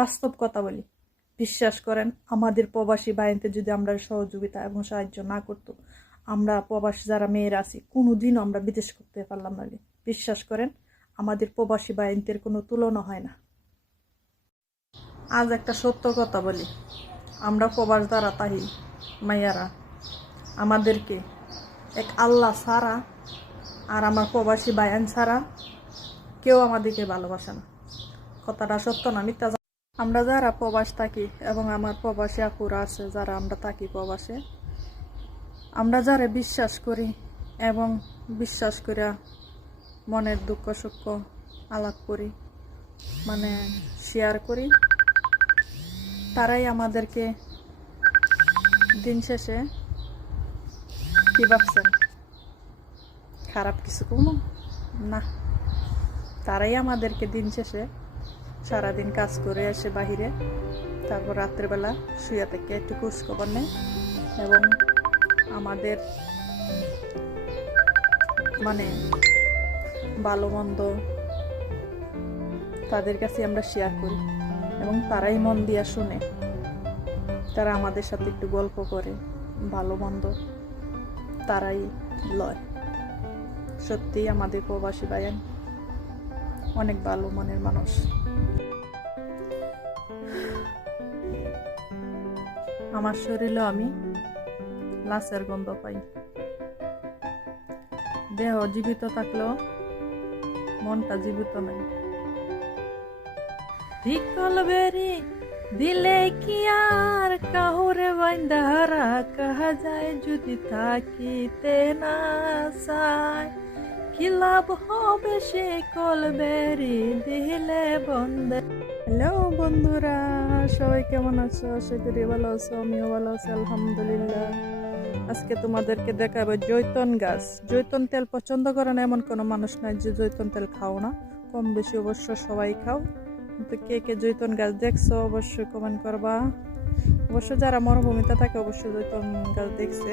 বাস্তব কথা বলি। বিশ্বাস করেন, আমাদের প্রবাসী বাহিনীতে যদি আমরা সহযোগিতা এবং সাহায্য না করতো, আমরা প্রবাসী যারা মেয়েরা আছি, কোনোদিনও আমরা বিদেশ করতে পারলাম না বিশ্বাস করেন, আমাদের প্রবাসী বাহিনীদের কোনো তুলনা হয় না। আজ একটা সত্য কথা বলি। আমরা প্রবাস দ্বারা তাহি মাইয়ারা, আমাদেরকে এক আল্লাহ ছাড়া আর আমার প্রবাসী বায়ান ছাড়া কেউ আমাদেরকে ভালোবাসে না। কথাটা সত্য না মিথ্যা আমরা যারা প্রবাস থাকি এবং আমার প্রবাসী আপুরা আছে, যারা আমরা থাকি প্রবাসে, আমরা যারা বিশ্বাস করি এবং বিশ্বাস করে মনের দুঃখ সুখ আলাপ করি মানে শেয়ার করি, তারাই আমাদেরকে দিন শেষে কী ভাবছেন? খারাপ কিছু কোনো না, তারাই আমাদেরকে দিন শেষে সারাদিন কাজ করে আসে বাহিরে, তারপর রাত্রেবেলা শুয়ে থেকে একটু খোঁজখবর নেয় এবং আমাদের মানে ভালো মন্দ তাদের কাছে আমরা শেয়ার করি এবং তারাই মন দিয়া শুনে, তারা আমাদের সাথে একটু গল্প করে ভালো মন্দ তারাই লয়। সত্যিই আমাদের প্রবাসী ভাইয়ান অনেক ভালো মনের মানুষ। আমার শরীরে আমি লাশের গন্ধ পাই। দেহ জীবিত থাকলেও মনটা জীবিত নাই। ধিকল বেরি দিলে কি আর? কাহুরে বাইন্দারা কাহা যায় যদি থাকিতে না চায়। কি লাভ হবে সে কলবেরি দিলে বন্ধে হ্যালো বন্ধুরা, সবাই কেমন আছো? আশা করি ভালো আছো, আমিও ভালো আছি, আলহামদুলিল্লাহ। আজকে তোমাদেরকে দেখাবো জৈতন গাছ। জৈতন তেল পছন্দ করে না এমন কোনো মানুষ নাই যে জৈতন তেল খাও না। কম বেশি অবশ্য সবাই খাও। কিন্তু কে কে জৈতন গাছ দেখছ অবশ্যই কমেন্ট করবা। অবশ্য যারা মরুভূমিতে থাকে অবশ্যই জৈতন গাছ দেখছে।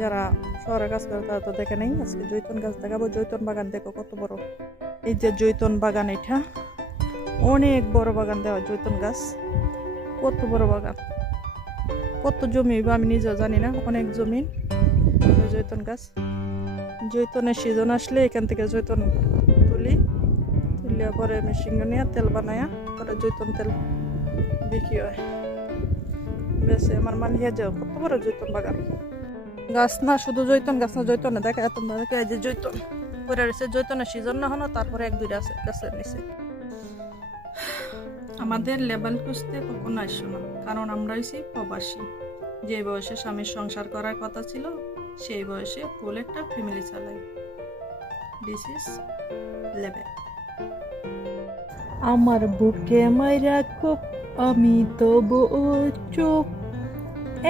যারা শহরে কাজ করে তারা তো দেখে নেই। আজকে জৈতন গাছ দেখাবো। জৈতন বাগান দেখো কত বড়। এই যে জৈতন বাগান এটা। অনেক বড় বাগান দেওয়া জৈতন গাছ। কত বড় বাগান। কত জমি আমি নিজেও জানি না। অনেক জমি। জৈতন গাছ। জৈতনের সিজন আসলে এখান থেকে জৈতন তুলি। তুলিয়া পরে মেশিন নিয়ে তেল বানায়া পরে জৈতন তেল বিক্রি হয়। বেশি আমার মানিয়ে যাও। কত বড় জৈতন বাগান। গাছ না, শুধু জৈতন গাছ না জৈতনে দেখা এত দেখা যে জৈতন পরে রয়েছে জৈতনের সিজন না হলো, তারপরে এক দুইটা আছে গাছের নিচে। আমাদের লেবেল খুঁজতে কখনো আসছো না, কারণ আমরা হয়েছি প্রবাসী। যে বয়সে স্বামীর সংসার করার কথা ছিল, সেই বয়সে ফুল একটা ফ্যামিলি চালাই। দিস ইজ লেভেল আমার বুকে মাইরা খুব, আমি তবু চুপ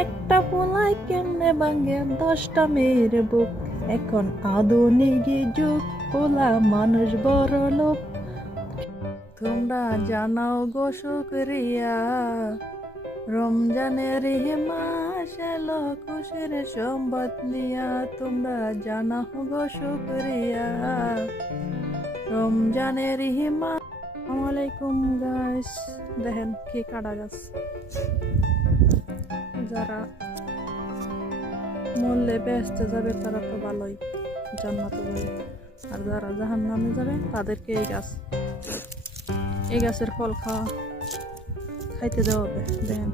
একটা পোলাই কেমনে ভাঙে দশটা মেয়ের বুক। এখন আধুনিক যুগ, পোলা মানুষ বড় লোক তোমরা জানাও গো শুক্রিয়া। রমজানের মাস এলো, খুশির সম্বাদ নিয়া তোমরা জানাও গো শুক্রিয়া। রমজানের হিমা আসসালামাইকুম গাইস দেখেন কি কাটা গাছ। যারা মরলে বেসতে যাবে, তারা তো ভালোই, জান্নাত পাবে আর যারা জাহান নামে যাবে, তাদেরকে এই গাছ এই গাছের ফল খাওয়া, খাইতে দেওয়া হবে। দেখেন,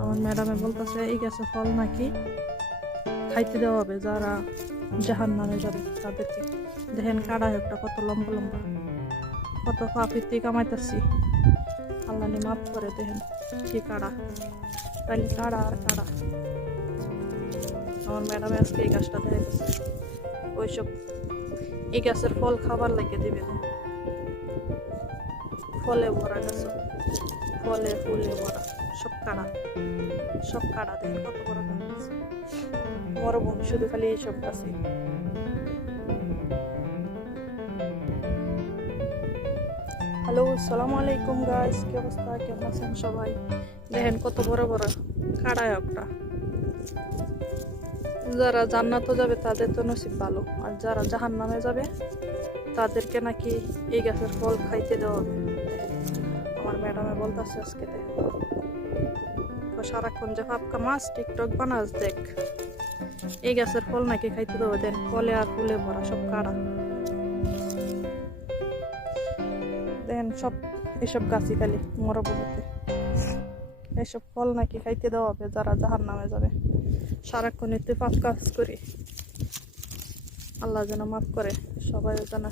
আমার ম্যাডামে বলতেছে, এই গাছের ফল নাকি খাইতে দেওয়া হবে, যারা জাহান নামে যাবে তাদেরকে। দেখেন কাটা একটা কত লম্বা লম্বা, কত পাপিতি কামাইতেছি। আল্লাহ মাফ করে দেখেন, কি কাড়া। তাহলে কাড়া আর কাড়া। আমার ম্যাডামে আজকে এই গাছটা দেখাইতেছে। ওইসব, এই গাছের ফল খাবার লাগে দিবে। ফলে ভরা গাছ, ফলে ফুলে ভরা সব কাড়া সব কাড়া দেখেন কত বড় গাছ মরুভূমি শুধু খালি এইসব গাছই হ্যালো আসসালামু আলাইকুম গাইস কি অবস্থা? কেমন আছেন সবাই? দেখেন কত বড় বড় কাড়ায় একটা। যারা জান্নাত যাবে, তাদের তো নসিব ভালো। আর যারা জাহান নামে যাবে, তাদেরকে নাকি এই গাছের ফল খাইতে দেওয়া হবে। ম্যাডামে বলতেছে আজকে তো সারাক্ষণ যে ফাপকা মাছ, টিকটক বানাস, দেখ। এই গাছের ফল নাকি খাইতে দেবো দেন ফলে আর ফুলে ভরা সব কাড়া। দেখেন সব, এসব গাছই খালি মরবতে এসব ফল নাকি খাইতে দেওয়া হবে, যারা জাহার নামে যাবে। সারাক্ষণ এতে পাপ কাজ করি। আল্লাহ যেন মাফ করে সবাই যেন